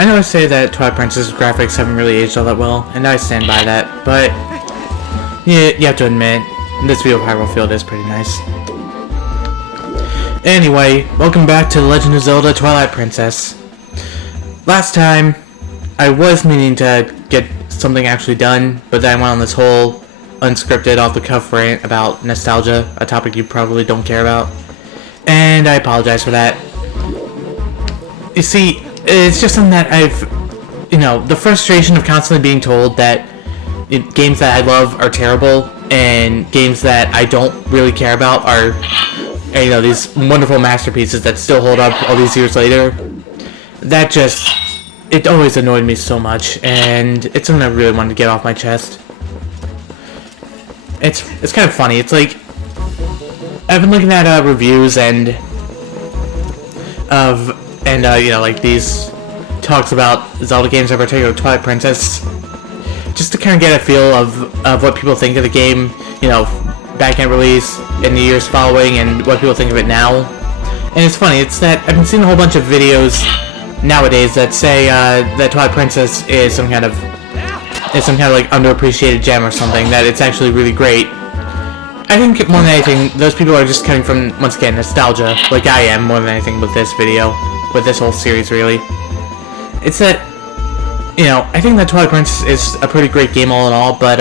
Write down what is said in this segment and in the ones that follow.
I know I say that Twilight Princess graphics haven't really aged all that well, and I stand by that, but yeah, you have to admit, this view of Hyrule Field is pretty nice. Anyway, welcome back to The Legend of Zelda Twilight Princess. Last time, I was meaning to get something actually done, but then I went on this whole unscripted, off-the-cuff rant about nostalgia, a topic you probably don't care about, and I apologize for that. You see, it's just something that the frustration of constantly being told that games that I love are terrible, and games that I don't really care about are, these wonderful masterpieces that still hold up all these years later. That just, it always annoyed me so much, and it's something I really wanted to get off my chest. It's kind of funny. It's like, I've been looking at reviews like these talks about Zelda games, in particular Twilight Princess, just to kind of get a feel of what people think of the game, back at release, in the years following, and what people think of it now. And it's funny, it's that I've been seeing a whole bunch of videos nowadays that say that Twilight Princess is some kind of like underappreciated gem or something, that it's actually really great. I think more than anything, those people are just coming from, once again, nostalgia, like I am more than anything with this video, with this whole series really. It's that, I think that Twilight Princess is a pretty great game all in all, but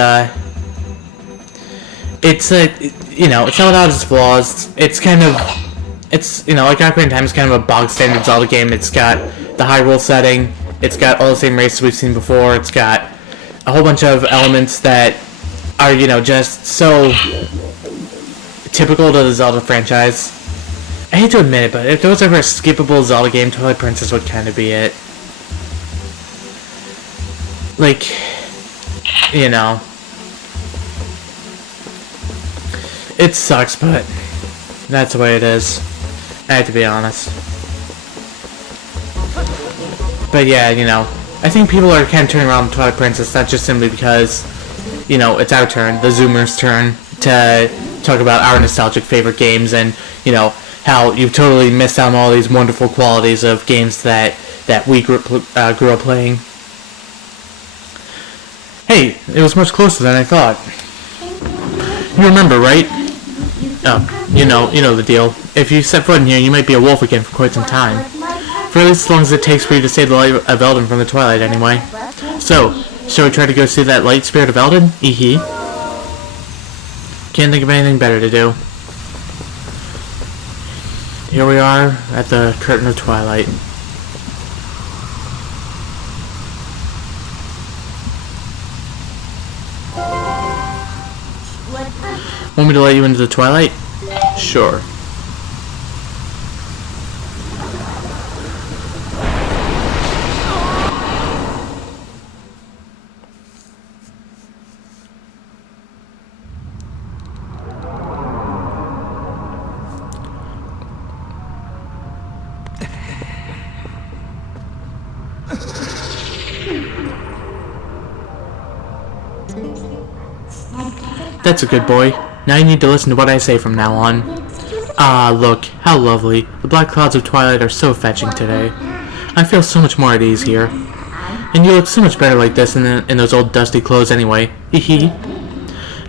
it's not without its flaws. It's kind of, like Ocarina of Time is kind of a bog standard Zelda game. It's got the Hyrule setting, it's got all the same races we've seen before, it's got a whole bunch of elements that are, just so typical to the Zelda franchise. I hate to admit it, but if there was ever a skippable Zelda game, Twilight Princess would kind of be it. Like, it sucks, but that's the way it is. I have to be honest. But yeah, I think people are kind of turning around Twilight Princess, not just simply because, it's our turn, the Zoomers' turn, to talk about our nostalgic favorite games, and, how you've totally missed out on all these wonderful qualities of games that we grew up playing. Hey, it was much closer than I thought. You remember, right? Oh, you know the deal. If you set foot in here, you might be a wolf again for quite some time. For at least as long as it takes for you to save the light of Eldin from the Twilight, anyway. So, shall we try to go see that light spirit of Eldin? Eehee. Can't think of anything better to do. Here we are at the Curtain of Twilight. Want me to let you into the Twilight? Sure. That's a good boy. Now you need to listen to what I say from now on. Ah, look, how lovely. The black clouds of Twilight are so fetching today. I feel so much more at ease here. And you look so much better like this in those old dusty clothes anyway. Hee.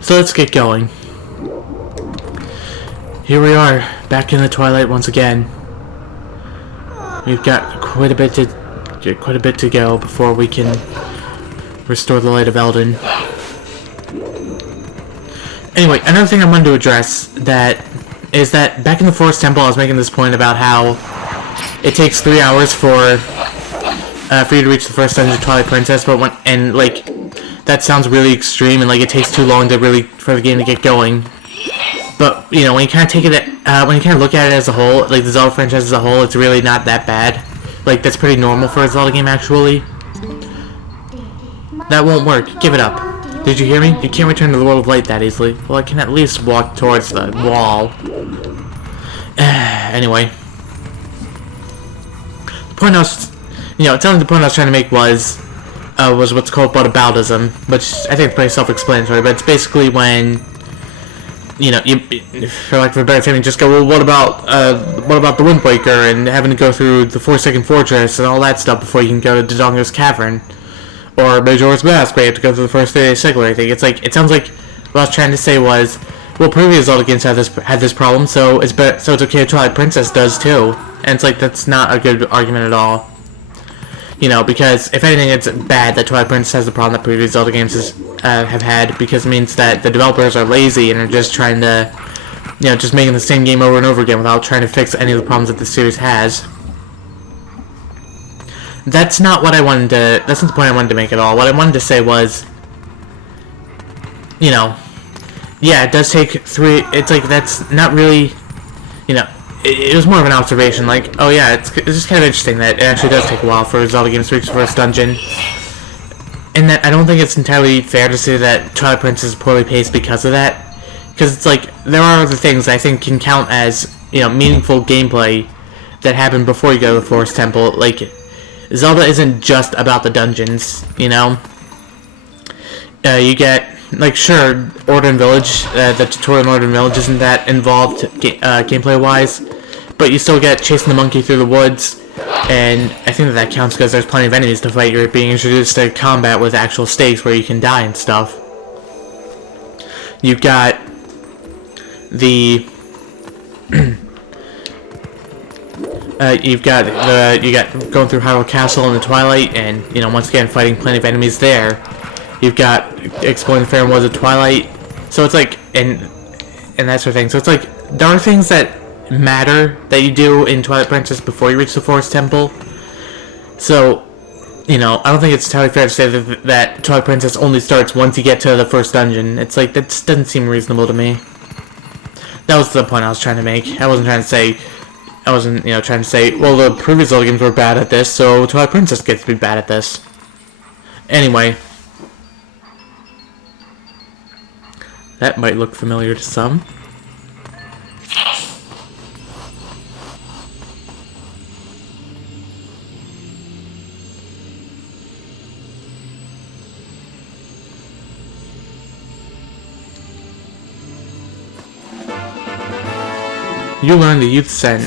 So let's get going. Here we are, back in the Twilight once again. We've got quite a bit to go before we can restore the light of Eldin. Anyway, another thing I wanted to address is that back in the Forest Temple, I was making this point about how it takes 3 hours for you to reach the first dungeon of Twilight Princess, but that sounds really extreme, and it takes too long for the game to get going. But when you kind of take it, when you kind of look at it as a whole, like the Zelda franchise as a whole, it's really not that bad. That's pretty normal for a Zelda game, actually. That won't work. Give it up. Did you hear me? You can't return to the world of light that easily. Well, I can at least walk towards the wall. Anyway. The point I was... telling the point I was trying to make was what's called whataboutism, which I think is pretty self-explanatory, but it's basically when you know, for lack of a better term, just go, well, what about the Wind Waker and having to go through the Forsaken Fortress and all that stuff before you can go to Dodongo's Cavern? Or Majora's Mask, where you have to go through the first 30-day cycle or anything. It's like, it sounds like what I was trying to say was, well, previous Zelda games had this problem, so it's okay if Twilight Princess does too. And it's like, that's not a good argument at all. You know, because if anything, it's bad that Twilight Princess has the problem that previous Zelda games have had, because it means that the developers are lazy and are just trying to, you know, just making the same game over and over again without trying to fix any of the problems that the series has. That's not what I wanted to, that's not the point I wanted to make at all. What I wanted to say was, you know, yeah, it does take it's like, that's not really, you know, it was more of an observation, like, oh yeah, it's just kind of interesting that it actually does take a while for Zelda games to reach the first dungeon. And that I don't think it's entirely fair to say that Twilight Princess is poorly paced because of that. Because it's like, there are other things I think can count as, you know, meaningful gameplay that happen before you go to the Forest Temple. Like, Zelda isn't just about the dungeons, you know? You get, like, sure, Ordon Village, the tutorial in Ordon Village isn't that involved gameplay-wise, but you still get chasing the monkey through the woods, and I think that counts because there's plenty of enemies to fight. You're being introduced to combat with actual stakes where you can die and stuff. You've got the... you got going through Hyrule Castle in the Twilight, and, you know, once again, fighting plenty of enemies there. You've got exploring the Fair Woods of Twilight. So it's like, and that sort of thing. So it's like, there are things that matter that you do in Twilight Princess before you reach the Forest Temple. So, you know, I don't think it's entirely fair to say that Twilight Princess only starts once you get to the first dungeon. It's like, that just doesn't seem reasonable to me. That was the point I was trying to make. I wasn't, you know, trying to say, well, the previous Zelda games were bad at this, so Twilight Princess gets to be bad at this. Anyway. That might look familiar to some. You learn the youth scent.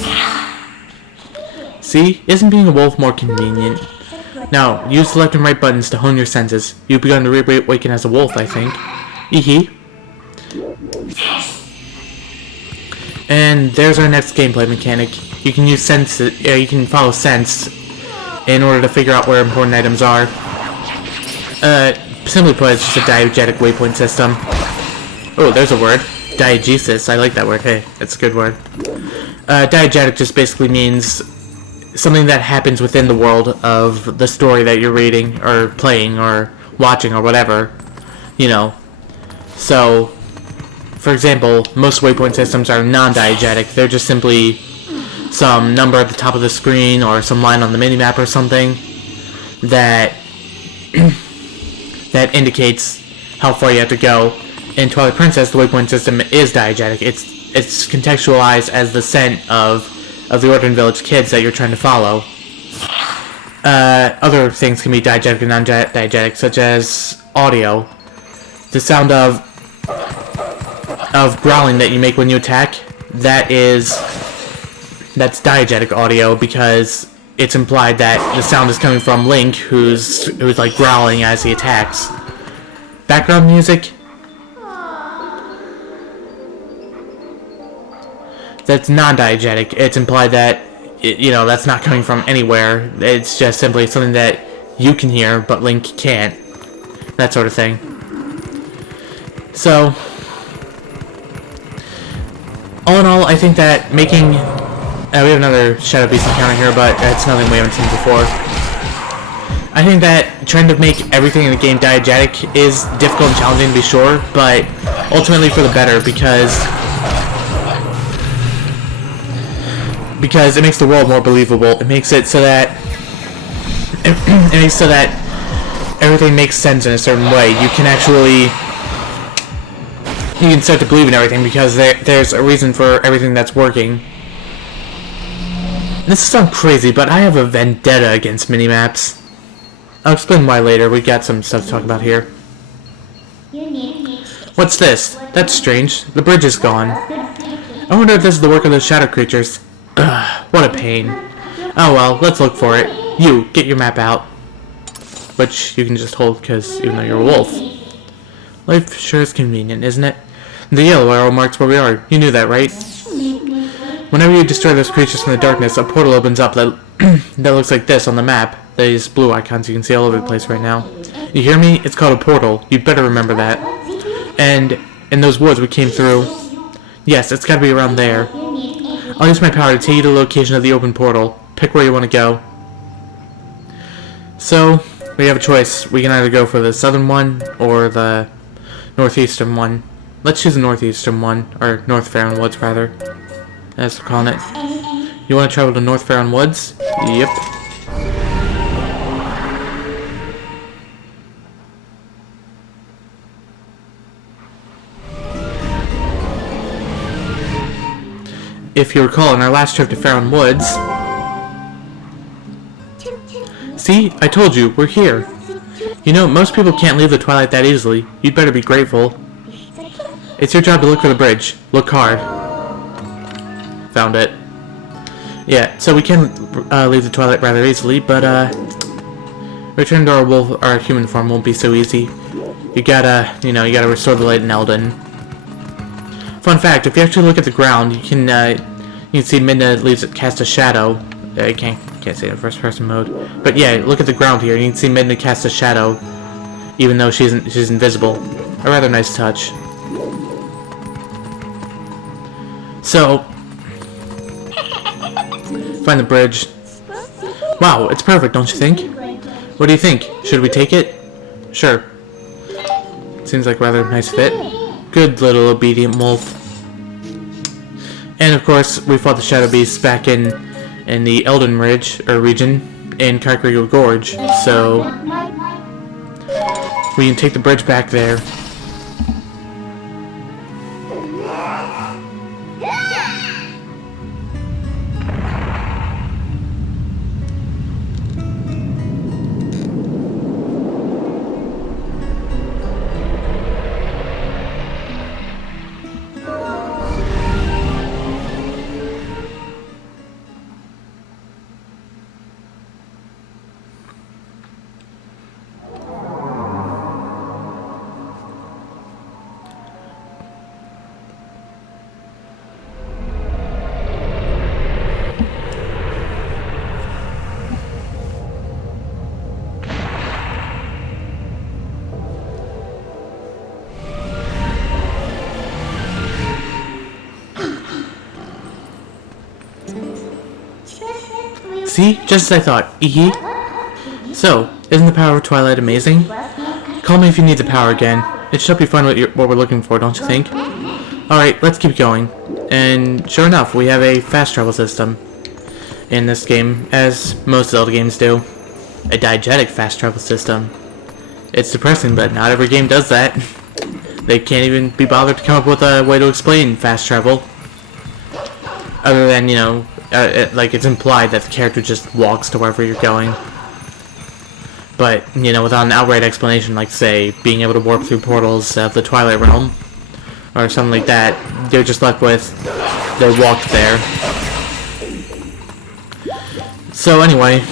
See? Isn't being a wolf more convenient? Now, use the left and right buttons to hone your senses. You've begun to reawaken as a wolf, I think. Eehee. And there's our next gameplay mechanic. You can use sense. You can follow sense in order to figure out where important items are. Simply put, it's just a diegetic waypoint system. Oh, there's a word. Diegesis. I like that word. Hey, that's a good word. Diegetic just basically means something that happens within the world of the story that you're reading or playing or watching or whatever. You know. So, for example, most waypoint systems are non-diegetic. They're just simply some number at the top of the screen or some line on the minimap or something that that indicates how far you have to go. In Twilight Princess, the waypoint system is diegetic. It's contextualized as the scent of the Ordon Village kids that you're trying to follow. Other things can be diegetic and non-diegetic, such as audio. The sound of growling that you make when you attack, that's diegetic audio because it's implied that the sound is coming from Link, who's like growling as he attacks. Background music, that's non-diegetic. It's implied that that's not coming from anywhere. It's just simply something that you can hear but Link can't. That sort of thing. So, all in all, I think that making... we have another Shadow Beast encounter here, but that's nothing we haven't seen before. I think that trying to make everything in the game diegetic is difficult and challenging to be sure, but ultimately for the better, because it makes the world more believable. It makes it so that everything makes sense in a certain way. You can start to believe in everything because there's a reason for everything that's working. This sounds crazy, but I have a vendetta against minimaps. I'll explain why later. We got some stuff to talk about here. What's this? That's strange. The bridge is gone. I wonder if this is the work of those shadow creatures. Ugh, what a pain. Oh well, let's look for it. You, get your map out. Which you can just hold because even though you're a wolf. Life sure is convenient, isn't it? The yellow arrow marks where we are. You knew that, right? Whenever you destroy those creatures from the darkness, a portal opens up that that looks like this on the map. These blue icons you can see all over the place right now. You hear me? It's called a portal. You better remember that. And in those woods we came through. Yes, it's gotta be around there. I'll use my power to take you to the location of the open portal. Pick where you want to go. So, we have a choice. We can either go for the southern one or the northeastern one. Let's choose the northeastern one, or North Farron Woods rather. That's what we're calling it. You want to travel to North Farron Woods? Yep. If you recall, in our last trip to Farron Woods... See? I told you, we're here. You know, most people can't leave the Twilight that easily. You'd better be grateful. It's your job to look for the bridge. Look hard. Found it. Yeah, so we can leave the Twilight rather easily, but returning to our human form won't be so easy. You gotta restore the light in Eldin. Fun fact: if you actually look at the ground, you can see Midna leaves it cast a shadow. You can't see it in first person mode, but yeah, look at the ground here. You can see Midna cast a shadow, even though she's invisible. A rather nice touch. So, find the bridge. Wow, it's perfect, don't you think? What do you think? Should we take it? Sure. Seems like a rather nice fit. Good little obedient wolf. And of course, we fought the Shadow Beasts back in the Eldin region in Kakariko Gorge, so we can take the bridge back there. See? Just as I thought. Eehee. So, isn't the power of Twilight amazing? Call me if you need the power again. It should help you find what we're looking for, don't you think? Alright, let's keep going. And sure enough, we have a fast travel system in this game, as most Zelda games do. A diegetic fast travel system. It's depressing, but not every game does that. They can't even be bothered to come up with a way to explain fast travel. Other than, you know, like it's implied that the character just walks to wherever you're going. But, you know, without an outright explanation, like, say, being able to warp through portals of the Twilight Realm, or something like that, they're just left with, they walked there. So, anyway,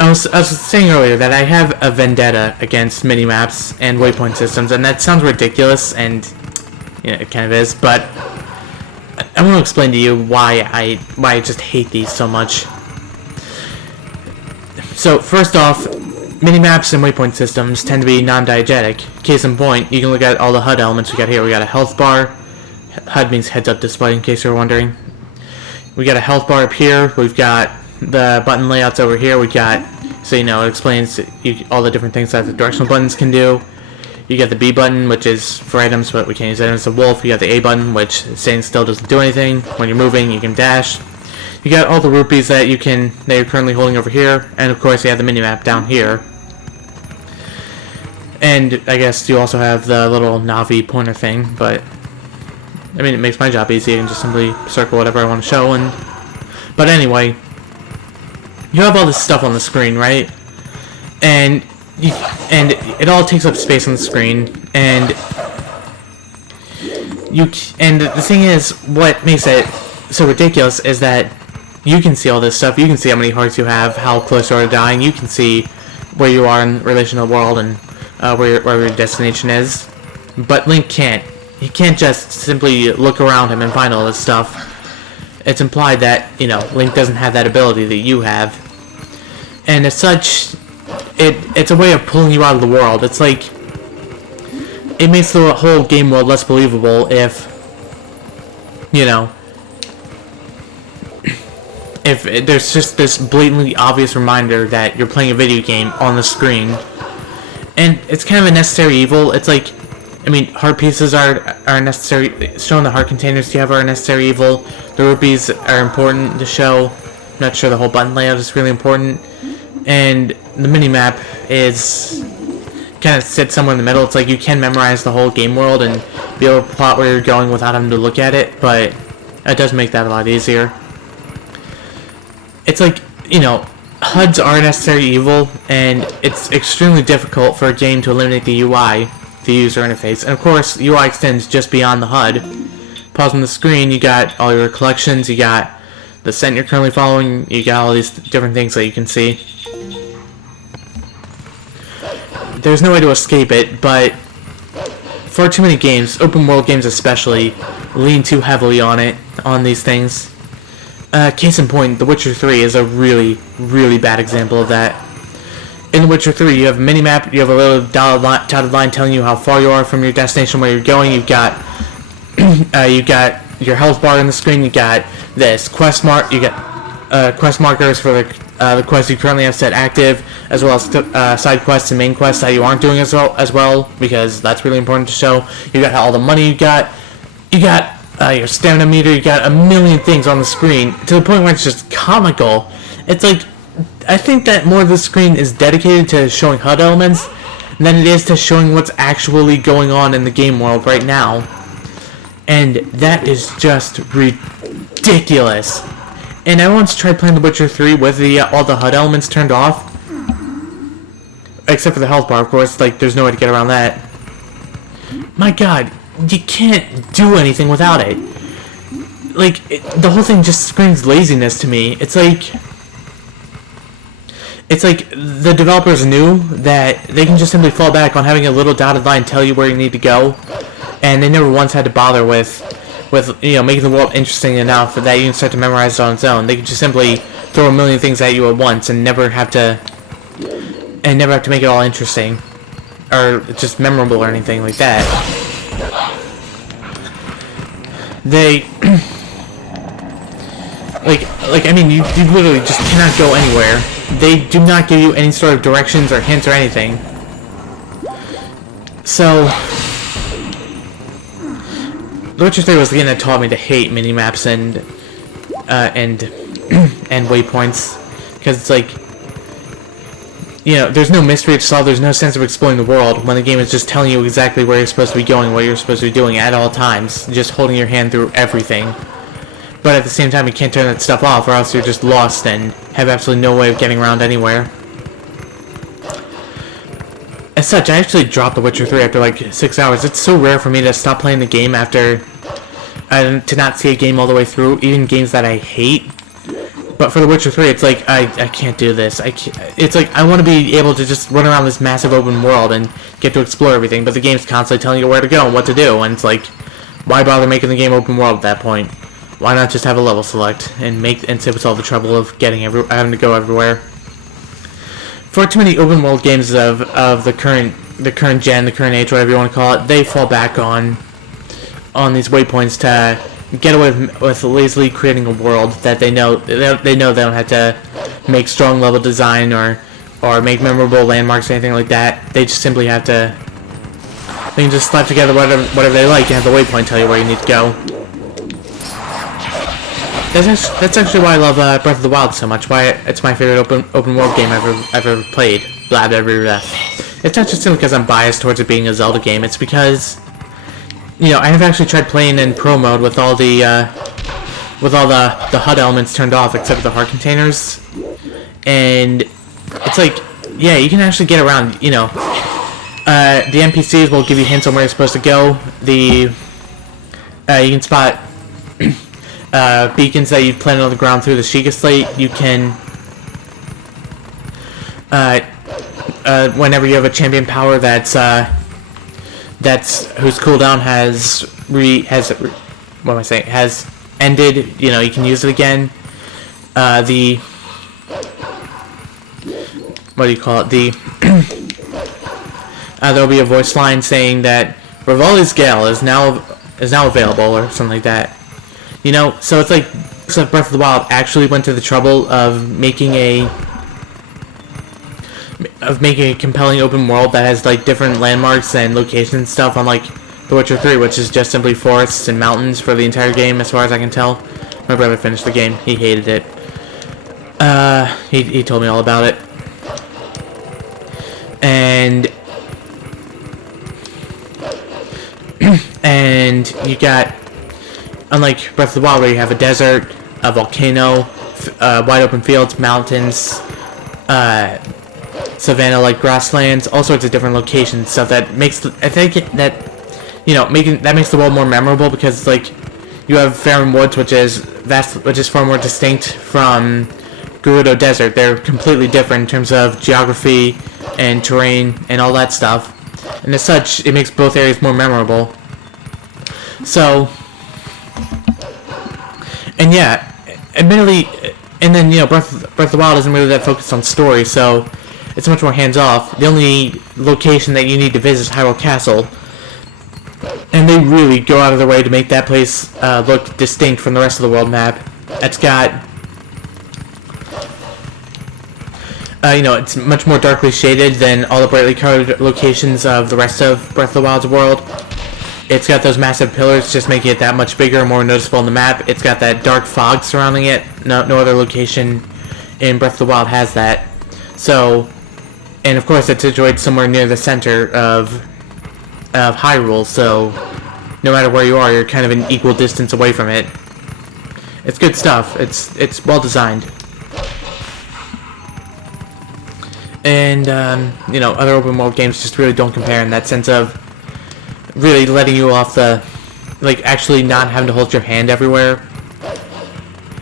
I was saying earlier that I have a vendetta against minimaps and waypoint systems, and that sounds ridiculous, and you know, it kind of is, but I want to explain to you why I just hate these so much. So, first off, minimaps and waypoint systems tend to be non-diegetic. Case in point, you can look at all the HUD elements we got here. We got a health bar. HUD means heads-up display, in case you're wondering. We got a health bar up here. We've got the button layouts over here. We got, so you know, it explains all the different things that the directional buttons can do. You got the B button, which is for items, but we can't use items as a wolf. You got the A button, which staying still doesn't do anything. When you're moving, you can dash. You got all the rupees that you're currently holding over here, and of course you have the minimap down here. And I guess you also have the little Navi pointer thing, but I mean, it makes my job easy. I can just simply circle whatever I want to show. But anyway, you have all this stuff on the screen, right? And and it all takes up space on the screen, and the thing is, what makes it so ridiculous is that you can see all this stuff. You can see how many hearts you have, how close you are to dying. You can see where you are in relation to the world and where your destination is. But Link can't. He can't just simply look around him and find all this stuff. It's implied that, Link doesn't have that ability that you have. And as such, it's a way of pulling you out of the world. It's like, it makes the whole game world less believable if, if there's just this blatantly obvious reminder that you're playing a video game on the screen. And it's kind of a necessary evil. It's like, heart pieces are necessary. Showing the heart containers you have are a necessary evil. The rupees are important to show. I'm not sure the whole button layout is really important. And the minimap is kind of sits somewhere in the middle. It's like you can memorize the whole game world and be able to plot where you're going without having to look at it, but it does make that a lot easier. It's like, HUDs are a necessary evil, and it's extremely difficult for a game to eliminate the UI, the user interface. And of course, UI extends just beyond the HUD. Pausing the screen, you got all your collections, you got the scent you're currently following, you got all these different things that you can see. There's no way to escape it, but far too many games, open world games especially, lean too heavily on these things. Case in point, The Witcher 3 is a really, really bad example of that. In The Witcher 3, you have a minimap, you have a little dotted line telling you how far you are from your destination, where you're going. You've got your health bar on the screen. You got this quest quest markers for the quests you currently have set active, as well as side quests and main quests that you aren't doing as well, because that's really important to show. You got all the money you got your stamina meter, you got a million things on the screen, to the point where it's just comical. It's like, I think that more of the screen is dedicated to showing HUD elements than it is to showing what's actually going on in the game world right now. And that is just ridiculous. And I once tried playing The Witcher 3 with all the HUD elements turned off. Except for the health bar, of course. Like, there's no way to get around that. My god, you can't do anything without it. Like, the whole thing just screams laziness to me. It's like the developers knew that they can just simply fall back on having a little dotted line tell you where you need to go. And they never once had to bother with making the world interesting enough that you can start to memorize it on its own. They can just simply throw a million things at you at once and never have to make it all interesting or just memorable or anything like that. They you literally just cannot go anywhere. They do not give you any sort of directions or hints or anything. So The Witcher 3 was the game that taught me to hate minimaps and waypoints, because it's like, there's no mystery to solve, there's no sense of exploring the world when the game is just telling you exactly where you're supposed to be going, what you're supposed to be doing at all times, just holding your hand through everything. But at the same time, you can't turn that stuff off, or else you're just lost and have absolutely no way of getting around anywhere. As such, I actually dropped The Witcher 3 after like 6 hours. It's so rare for me to stop playing the game after to not see a game all the way through, even games that I hate. But for The Witcher 3, it's like, I can't do this. It's like, I want to be able to just run around this massive open world and get to explore everything, but the game's constantly telling you where to go and what to do, and it's like, why bother making the game open world at that point? Why not just have a level select and save us all the trouble of having to go everywhere? For too many open world games of the current gen, the current age, whatever you want to call it, they fall back on these waypoints to get away with lazily creating a world that they know they don't have to make strong level design or make memorable landmarks or anything like that. They just simply have to. They can just slap together whatever they like and have the waypoint tell you where you need to go. That's actually why I love Breath of the Wild so much. Why it's my favorite open world game I've ever played. Blah blah blah blah. It's not just simply because I'm biased towards it being a Zelda game. It's because I have actually tried playing in pro mode with all the HUD elements turned off except for the heart containers, and it's like yeah, you can actually get around, you know. The NPCs will give you hints on where you're supposed to go. You can spot beacons that you've planted on the ground through the Sheikah Slate. You can, whenever you have a champion power that's whose cooldown has ended, you know, you can use it again. What do you call it? There'll be a voice line saying that Rivali's Gale is now available, or something like that. You know, so it's like Breath of the Wild actually went to the trouble of making a compelling open world that has like different landmarks and locations and stuff, unlike The Witcher 3, which is just simply forests and mountains for the entire game, as far as I can tell. My brother finished the game. He hated it. He told me all about it. And you got, unlike Breath of the Wild, where you have a desert, a volcano, wide open fields, mountains, savanna-like grasslands, all sorts of different locations, stuff that makes that makes the world more memorable, because like you have Faerun Woods, which is far more distinct from Gerudo Desert. They're completely different in terms of geography and terrain and all that stuff, and as such, it makes both areas more memorable. So, and yeah, admittedly, and then, you know, Breath of the Wild isn't really that focused on story, so it's much more hands-off. The only location that you need to visit is Hyrule Castle, and they really go out of their way to make that place look distinct from the rest of the world map. It's got, you know, it's much more darkly shaded than all the brightly colored locations of the rest of Breath of the Wild's world. It's got those massive pillars, just making it that much bigger and more noticeable on the map. It's got that dark fog surrounding it. No other location in Breath of the Wild has that. So, and of course, it's situated somewhere near the center of Hyrule. So, no matter where you are, you're kind of an equal distance away from it. It's good stuff. It's well designed. And you know, other open world games just really don't compare in that sense of really letting you off the, like, actually not having to hold your hand everywhere.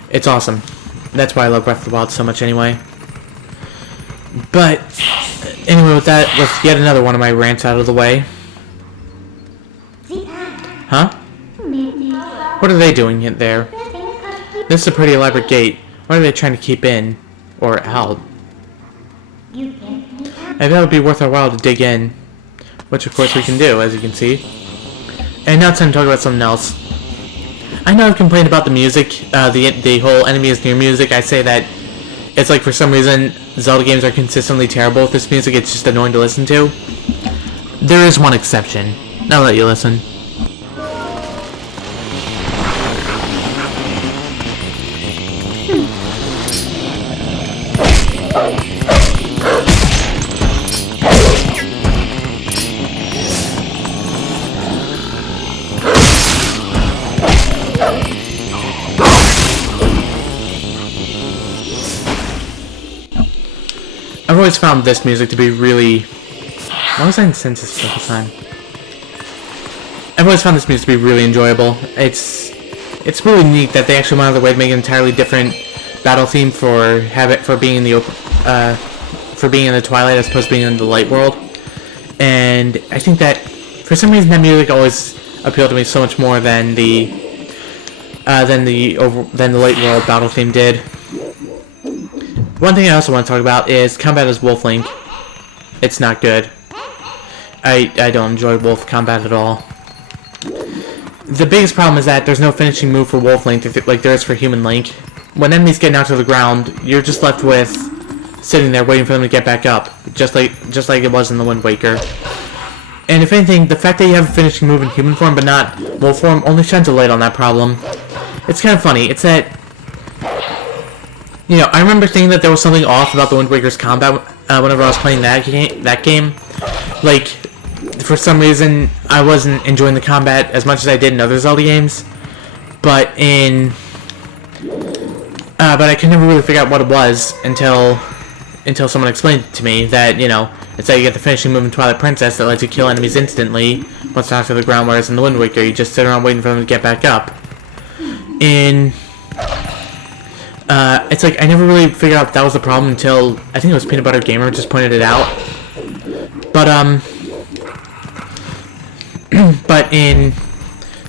It's awesome. That's why I love Breath of the Wild so much anyway. But, anyway, with yet another one of my rants out of the way. Huh? What are they doing there? This is a pretty elaborate gate. What are they trying to keep in? Or out? I thought it would be worth our while to dig in. Which, of course, we can do, as you can see. And now it's time to talk about something else. I know I've complained about the music, the whole enemy is near music. I say that it's like, for some reason, Zelda games are consistently terrible with this music. It's just annoying to listen to. There is one exception. I'll let you listen. I've always found this music to be really... Why was I in Census the whole time? I've always found this music to be really enjoyable. It's really neat that they actually went out of their way to make an entirely different battle theme for being in the Twilight as opposed to being in the Light world. And I think that for some reason that music always appealed to me so much more than the Light world battle theme did. One thing I also want to talk about is combat as Wolf Link. It's not good. I don't enjoy Wolf combat at all. The biggest problem is that there's no finishing move for Wolf Link like there is for Human Link. When enemies get knocked to the ground, you're just left with sitting there waiting for them to get back up, just like it was in the Wind Waker. And if anything, the fact that you have a finishing move in human form but not wolf form only shines a light on that problem. It's kind of funny. It's that, you know, I remember thinking that there was something off about the Wind Waker's combat whenever I was playing that game. Like, for some reason, I wasn't enjoying the combat as much as I did in other Zelda games. But I could never really figure out what it was until until someone explained to me that, you know, it's that you get the finishing move in Twilight Princess that lets you kill enemies instantly once knocked to the ground, whereas in the Wind Waker, you just sit around waiting for them to get back up. It's like, I never really figured out that was the problem until, I think it was Peanut Butter Gamer just pointed it out. But in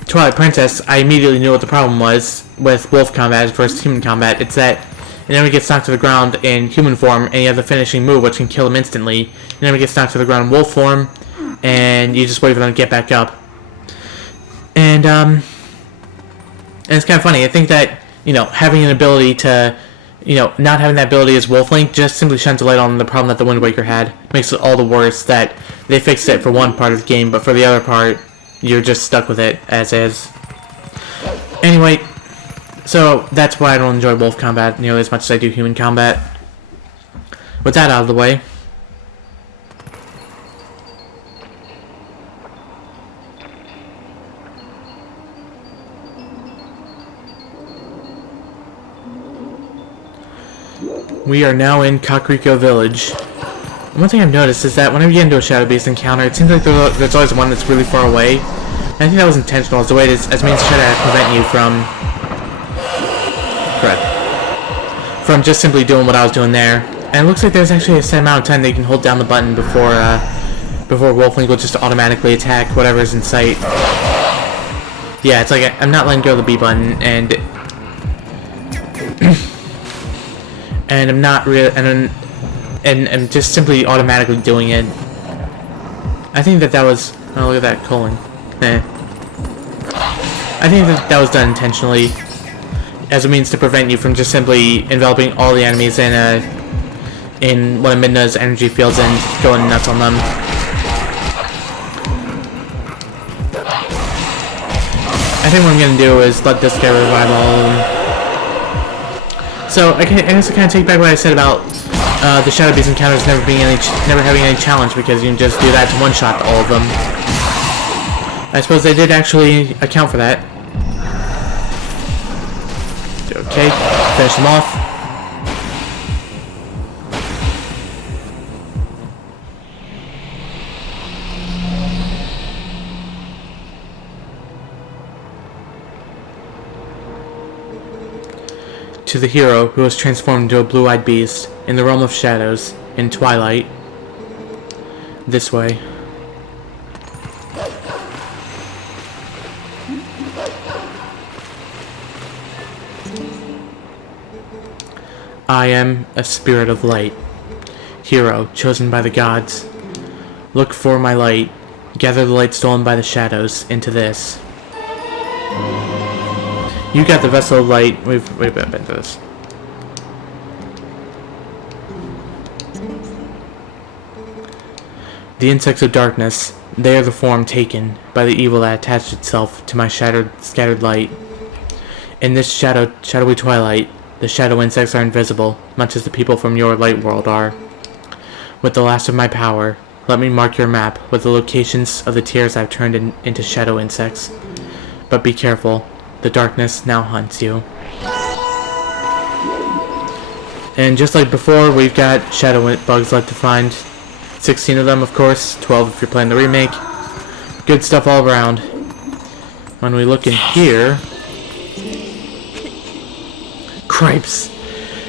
Twilight Princess, I immediately knew what the problem was with wolf combat versus human combat. It's that an enemy gets knocked to the ground in human form, and you have the finishing move, which can kill him instantly. An enemy gets knocked to the ground in wolf form, and you just wait for them to get back up. And it's kind of funny. I think that, you know, having an ability to, you know, not having that ability as Wolf Link just simply shines a light on the problem that the Wind Waker had. Makes it all the worse that they fixed it for one part of the game, but for the other part, you're just stuck with it as is. Anyway, so that's why I don't enjoy wolf combat nearly as much as I do human combat. With that out of the way, we are now in Kakariko Village. One thing I've noticed is that whenever you get into a Shadow Beast encounter, it seems like there's always one that's really far away. And I think that was intentional as a way to, as means to try to prevent you from just simply doing what I was doing there. And it looks like there's actually a set amount of time that you can hold down the button before Wolflink will just automatically attack whatever's in sight. Yeah, it's like I'm not letting go of the B button, and and I'm not really, and I'm just simply automatically doing it. I think that was, oh, look at that colon. I think that was done intentionally as a means to prevent you from just simply enveloping all the enemies in one of Midna's energy fields and going nuts on them. I think what I'm gonna do is let this guy revive all of them. So I guess I kind of take back what I said about the Shadow Beast encounters never having any challenge, because you can just do that to one-shot all of them. I suppose they did actually account for that. Okay, finish them off. To the hero who was transformed into a blue-eyed beast in the realm of shadows in Twilight. This way. I am a spirit of light, hero chosen by the gods. Look for my light, gather the light stolen by the shadows into this. You got the vessel of light. We've been to this. The insects of darkness, they are the form taken by the evil that attached itself to my scattered light. In this shadowy twilight, the shadow insects are invisible, much as the people from your light world are. With the last of my power, let me mark your map with the locations of the tears I've turned into shadow insects. But be careful, the darkness now hunts you. And just like before, we've got shadow bugs left to find. 16 of them, of course, 12 if you're playing the remake. Good stuff all around. When we look in here... Cripes!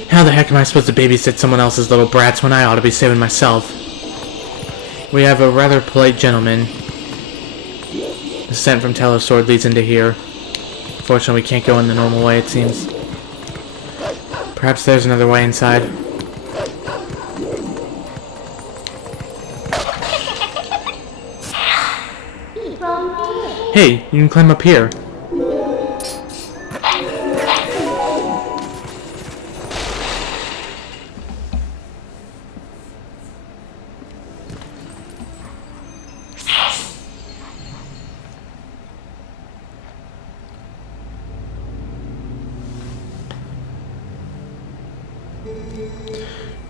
How the heck am I supposed to babysit someone else's little brats when I ought to be saving myself? We have a rather polite gentleman. The descent from Talos Sword leads into here. Fortunately, we can't go in the normal way, it seems. Perhaps there's another way inside. Hey, you can climb up here.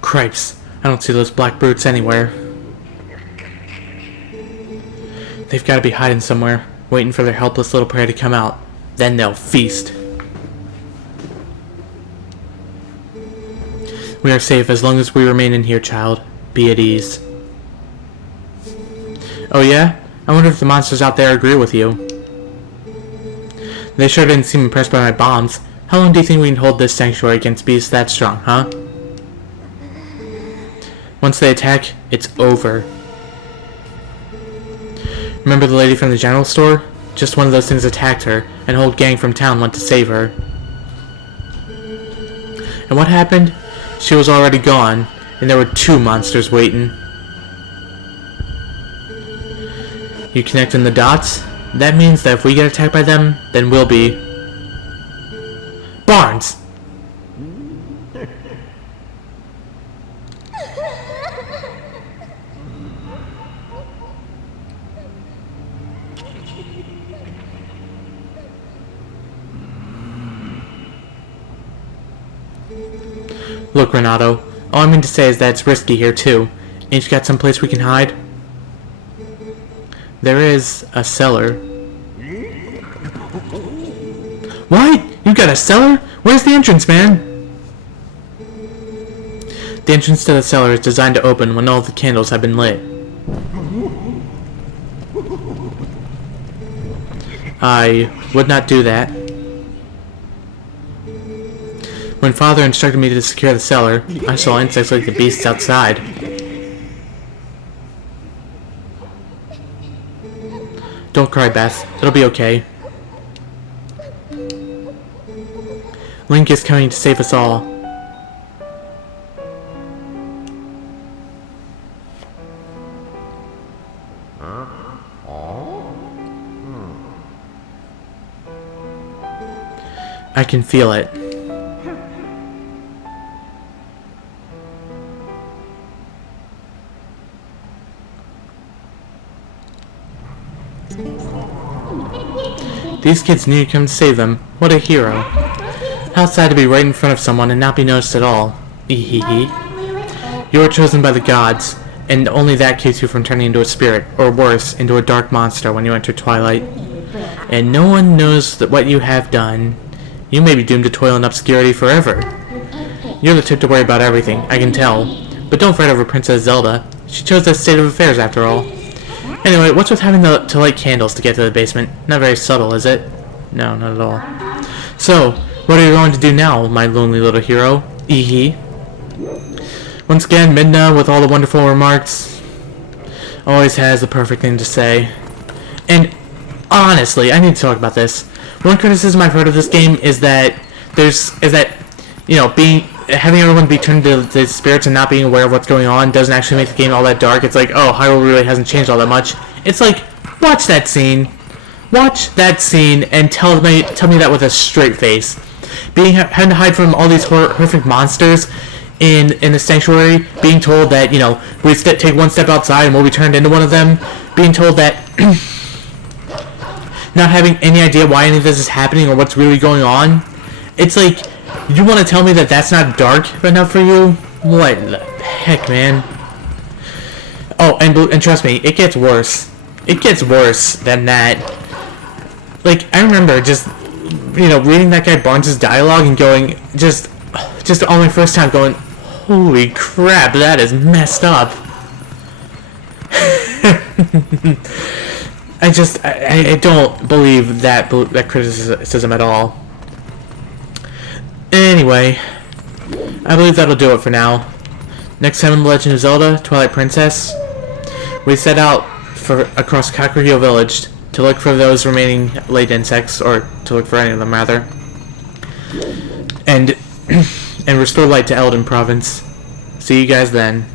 Cripes, I don't see those black brutes anywhere. They've got to be hiding somewhere, waiting for their helpless little prey to come out. Then they'll feast. We are safe as long as we remain in here, child. Be at ease. Oh yeah? I wonder if the monsters out there agree with you. They sure didn't seem impressed by my bombs. How long do you think we can hold this sanctuary against beasts that strong, huh? Once they attack, it's over. Remember the lady from the general store? Just one of those things attacked her, and a whole gang from town went to save her. And what happened? She was already gone, and there were 2 monsters waiting. You connecting the dots? That means that if we get attacked by them, then we'll be... Barnes! Look, Renato, all I mean to say is that it's risky here too. Ain't you got some place we can hide? There is a cellar. What? You got a cellar? Where's the entrance, man? The entrance to the cellar is designed to open when all the candles have been lit. I would not do that. When Father instructed me to secure the cellar, I saw insects like the beasts outside. Don't cry, Beth. It'll be okay. Link is coming to save us all. I can feel it. These kids knew you'd come to save them. What a hero. How sad to be right in front of someone and not be noticed at all. Ehehe. You were chosen by the gods, and only that keeps you from turning into a spirit, or worse, into a dark monster when you enter Twilight. And no one knows what you have done. You may be doomed to toil in obscurity forever. You're the type to worry about everything, I can tell. But don't fret over Princess Zelda. She chose that state of affairs after all. Anyway, what's with having to light candles to get to the basement? Not very subtle, is it? No, not at all. So, what are you going to do now, my lonely little hero? Eehee. Once again, Midna with all the wonderful remarks. Always has the perfect thing to say. And honestly, I need to talk about this. One criticism I've heard of this game is that having everyone be turned into the spirits and not being aware of what's going on doesn't actually make the game all that dark. It's like, oh, Hyrule really hasn't changed all that much. It's like, watch that scene and tell me that with a straight face. Having to hide from all these horrific monsters in the sanctuary, being told that, we take one step outside and we'll be turned into one of them, being told that not having any idea why any of this is happening or what's really going on. It's like, you want to tell me that that's not dark enough for you? What the heck, man? Oh, and trust me, it gets worse. It gets worse than that. Like, I remember just, reading that guy Barnes' dialogue and going, just on my first time going, holy crap, that is messed up. I don't believe that criticism at all. Anyway, I believe that'll do it for now. Next time in The Legend of Zelda, Twilight Princess, we set out across Kakariko Village to look for those remaining late insects, or to look for any of them rather, and restore light to Eldin Province. See you guys then.